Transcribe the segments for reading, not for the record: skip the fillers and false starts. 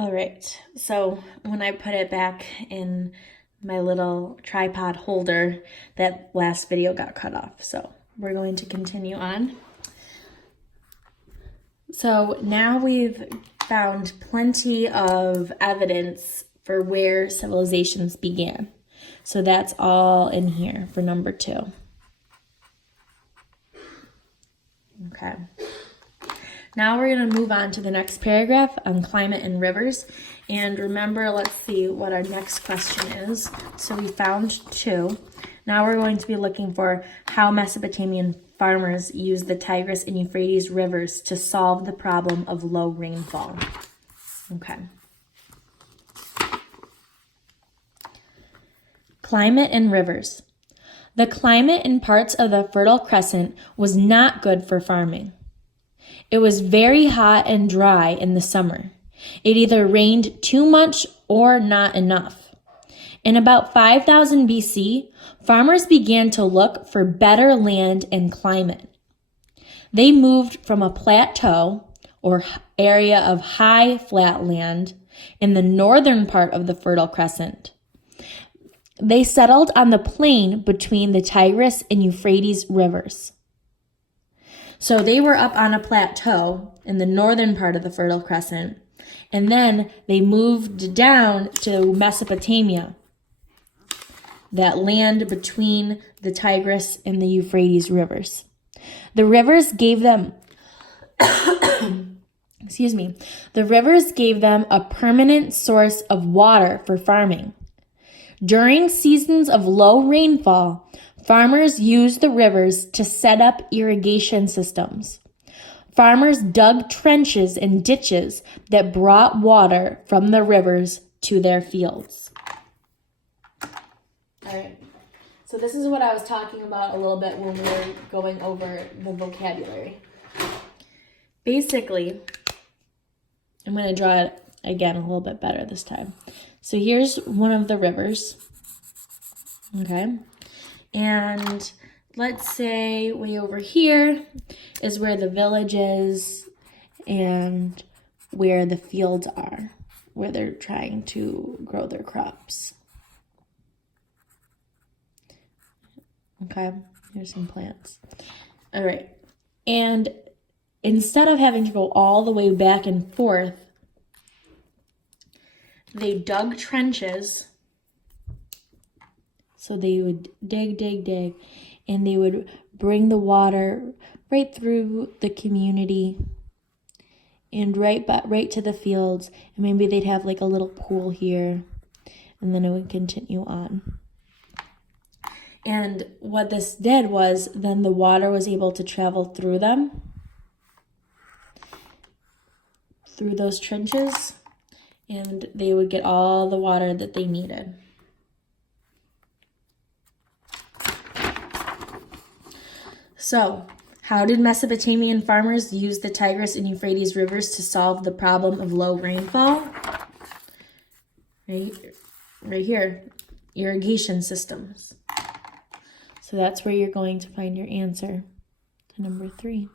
All right, so when I put it back in my little tripod holder, that last video got cut off. So we're going to continue on. So now we've found plenty of evidence for where civilizations began. So that's all in here for number 2. Okay. Now we're going to move on to the next paragraph on climate and rivers. And remember, let's see what our next question is. So we found 2. Now we're going to be looking for how Mesopotamian farmers used the Tigris and Euphrates rivers to solve the problem of low rainfall. Okay. Climate and rivers. The climate in parts of the Fertile Crescent was not good for farming. It was very hot and dry in the summer. It either rained too much or not enough. In about 5000 BC, farmers began to look for better land and climate. They moved from a plateau, or area of high flat land, in the northern part of the Fertile Crescent. They settled on the plain between the Tigris and Euphrates rivers. So they were up on a plateau in the northern part of the Fertile Crescent, and then they moved down to Mesopotamia, that land between the Tigris and the Euphrates rivers. The rivers gave them, the rivers gave them a permanent source of water for farming. During seasons of low rainfall, farmers used the rivers to set up irrigation systems. Farmers dug trenches and ditches that brought water from the rivers to their fields. All right, so this is what I was talking about a little bit when we were going over the vocabulary. Basically, I'm going to draw it again a little bit better this time. So here's one of the rivers, okay? And let's say way over here is where the village is and where the fields are, where they're trying to grow their crops. Okay, here's some plants. All right, and instead of having to go all the way back and forth, they dug trenches. So they would dig, and they would bring the water right through the community and right to the fields. And maybe they'd have like a little pool here, and then it would continue on. And what this did was then the water was able to travel through them, through those trenches, and they would get all the water that they needed. So, how did Mesopotamian farmers use the Tigris and Euphrates rivers to solve the problem of low rainfall? Right here, irrigation systems. So that's where you're going to find your answer to number 3.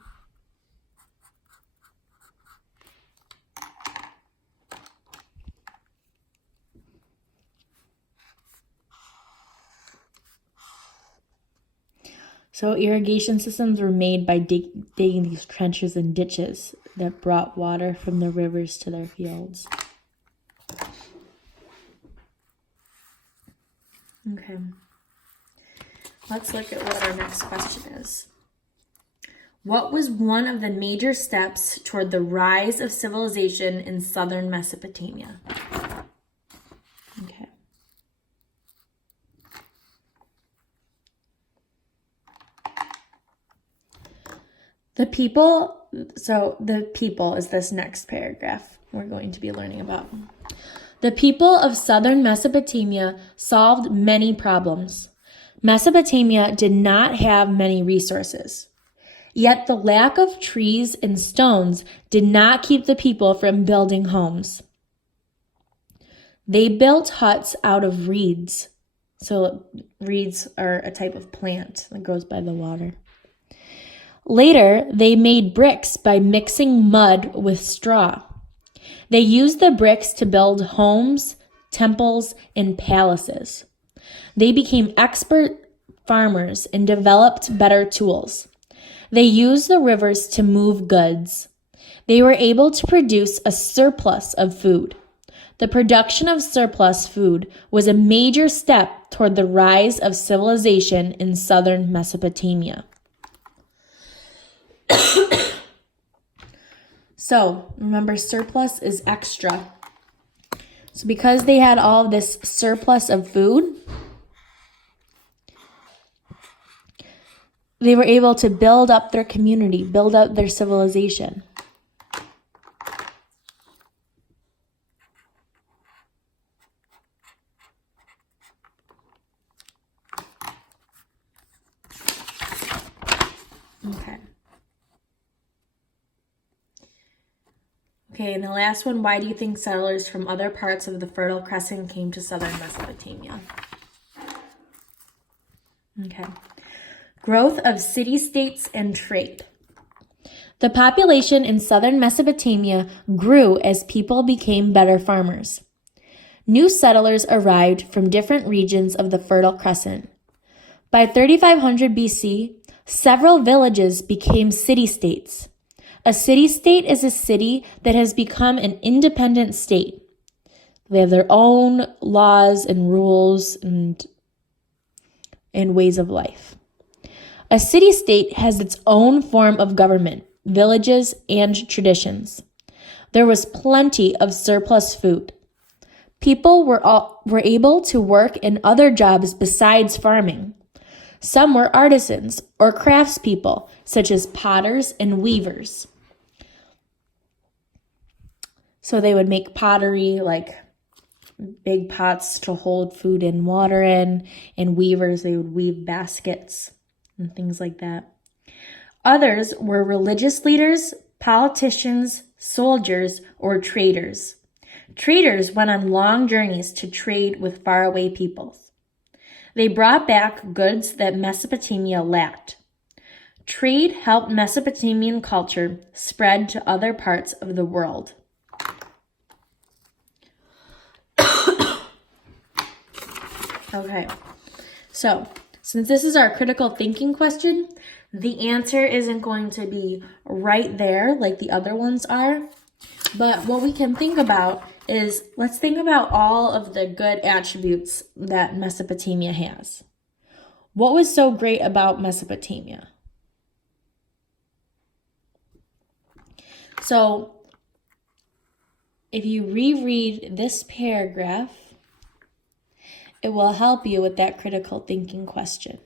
So irrigation systems were made by digging these trenches and ditches that brought water from the rivers to their fields. Okay. Let's look at what our next question is. What was one of the major steps toward the rise of civilization in southern Mesopotamia? Okay. The people is this next paragraph we're going to be learning about. The people of southern Mesopotamia solved many problems. Mesopotamia did not have many resources. Yet the lack of trees and stones did not keep the people from building homes. They built huts out of reeds. So reeds are a type of plant that grows by the water. Later, they made bricks by mixing mud with straw. They used the bricks to build homes, temples, and palaces. They became expert farmers and developed better tools. They used the rivers to move goods. They were able to produce a surplus of food. The production of surplus food was a major step toward the rise of civilization in southern Mesopotamia. So, remember, surplus is extra. So because they had all this surplus of food, they were able to build up their community, build up their civilization. Okay, and the last one, why do you think settlers from other parts of the Fertile Crescent came to southern Mesopotamia? Okay. Growth of city-states and trade. The population in southern Mesopotamia grew as people became better farmers. New settlers arrived from different regions of the Fertile Crescent. By 3500 BC, several villages became city-states. A city-state is a city that has become an independent state. They have their own laws and rules and ways of life. A city-state has its own form of government, villages, and traditions. There was plenty of surplus food. People were able to work in other jobs besides farming. Some were artisans or craftspeople, such as potters and weavers. So they would make pottery, like big pots to hold food and water in, and weavers, they would weave baskets and things like that. Others were religious leaders, politicians, soldiers, or traders. Traders went on long journeys to trade with faraway peoples. They brought back goods that Mesopotamia lacked. Trade helped Mesopotamian culture spread to other parts of the world. Okay, so since this is our critical thinking question, the answer isn't going to be right there like the other ones are. But what we can think about is, let's think about all of the good attributes that Mesopotamia has. What was so great about Mesopotamia? So, if you reread this paragraph, it will help you with that critical thinking question.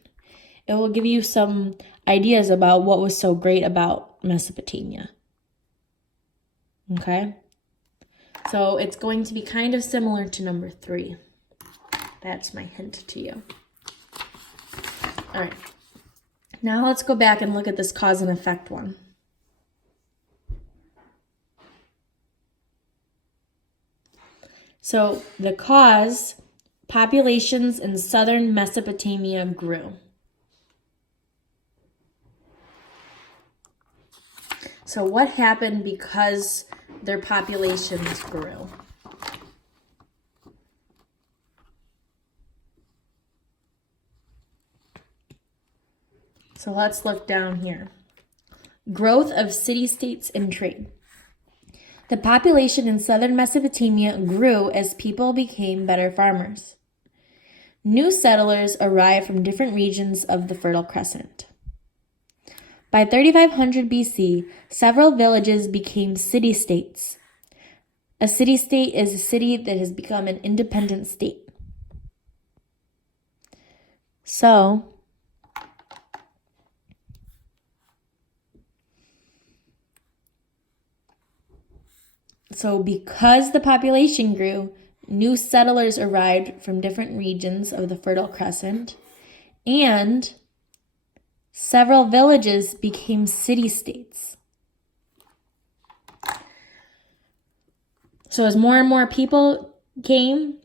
It will give you some ideas about what was so great about Mesopotamia. Okay? So it's going to be kind of similar to number 3. That's my hint to you. All right. Now let's go back and look at this cause and effect one. So the cause, populations in southern Mesopotamia grew. So what happened because their populations grew? So let's look down here. Growth of city-states and trade. The population in southern Mesopotamia grew as people became better farmers. New settlers arrived from different regions of the Fertile Crescent. By 3500 BC, several villages became city-states. A city-state is a city that has become an independent state. So because the population grew, new settlers arrived from different regions of the Fertile Crescent, and several villages became city-states. So as more and more people came,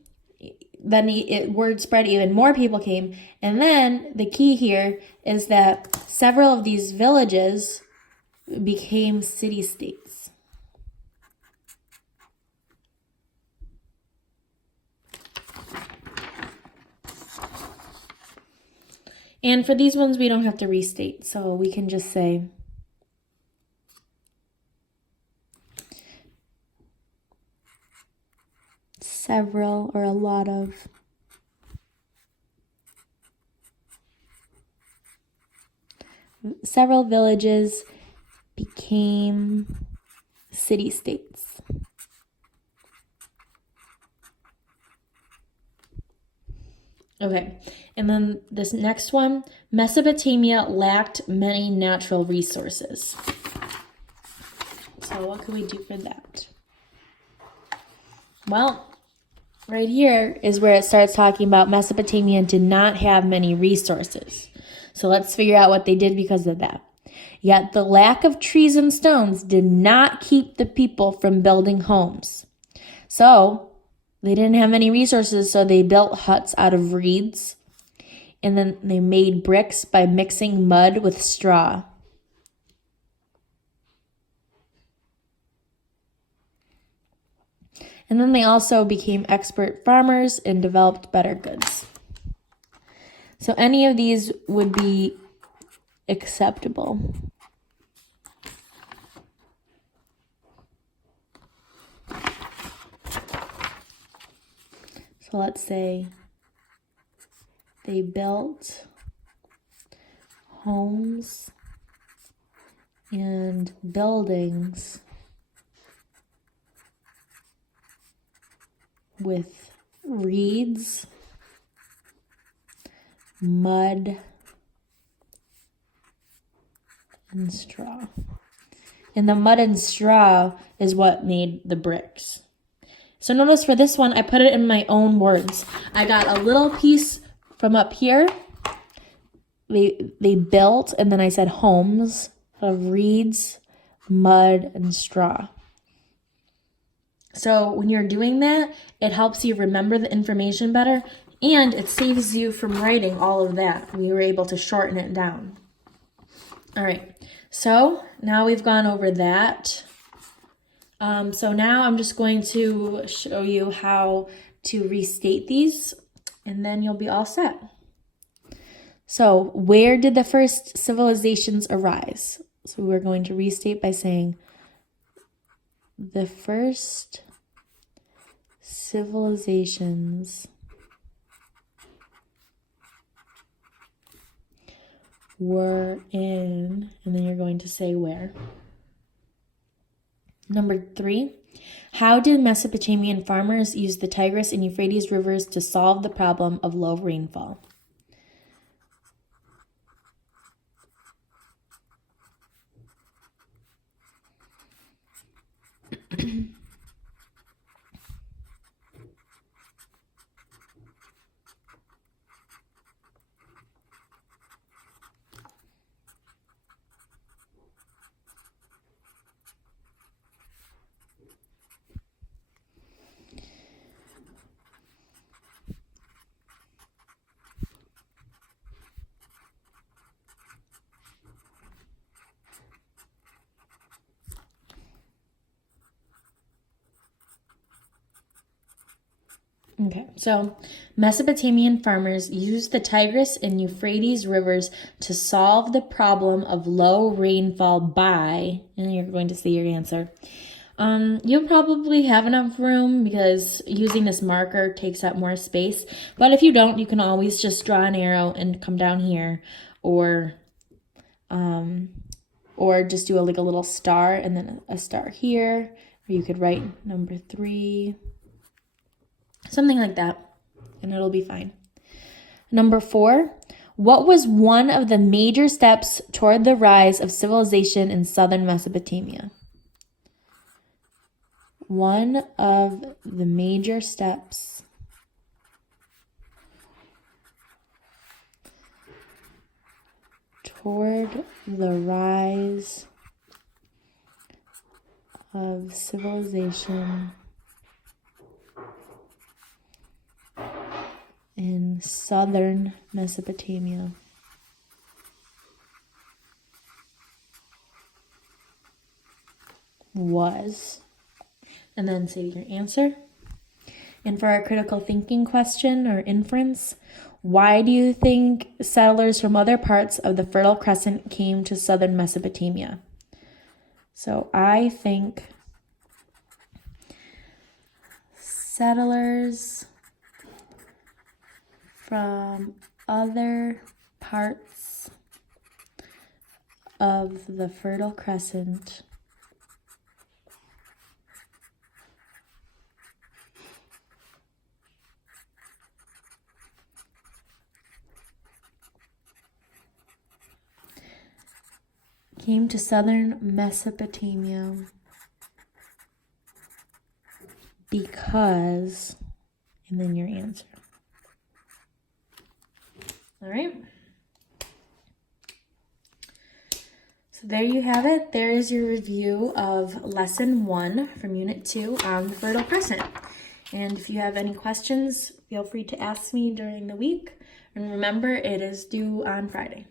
then word spread, even more people came. And then the key here is that several of these villages became city-states. And for these ones, we don't have to restate, so we can just say several or a lot of. Several villages became city-states. Okay, and then this next one, Mesopotamia lacked many natural resources. So what can we do for that? Well, right here is where it starts talking about Mesopotamia did not have many resources. So let's figure out what they did because of that. Yet the lack of trees and stones did not keep the people from building homes. So they didn't have any resources, so they built huts out of reeds. And then they made bricks by mixing mud with straw. And then they also became expert farmers and developed better goods. So any of these would be acceptable. So let's say they built homes and buildings with reeds, mud, and straw. And the mud and straw is what made the bricks. So notice for this one, I put it in my own words. I got a little piece from up here. They built, and then I said homes of reeds, mud, and straw. So when you're doing that, it helps you remember the information better, and it saves you from writing all of that. We were able to shorten it down. All right, so now we've gone over that. So now I'm just going to show you how to restate these, and then you'll be all set. So where did the first civilizations arise? So we're going to restate by saying the first civilizations were in, and then you're going to say where. Number 3, how did Mesopotamian farmers use the Tigris and Euphrates rivers to solve the problem of low rainfall? Okay, so Mesopotamian farmers used the Tigris and Euphrates rivers to solve the problem of low rainfall by, and you're going to see your answer. You'll probably have enough room because using this marker takes up more space. But if you don't, you can always just draw an arrow and come down here, or just do a little star and then a star here. Or you could write number 3. Something like that, and it'll be fine. Number 4, what was one of the major steps toward the rise of civilization in southern Mesopotamia? One of the major steps toward the rise of civilization in southern Mesopotamia was, and then say your answer. And for our critical thinking question or inference, why do you think settlers from other parts of the Fertile Crescent came to southern Mesopotamia? So I think settlers from other parts of the Fertile Crescent came to southern Mesopotamia because, and then your answer. All right. So there you have it. There is your review of Lesson 1 from Unit 2 on the Fertile Crescent. And if you have any questions, feel free to ask me during the week. And remember, it is due on Friday.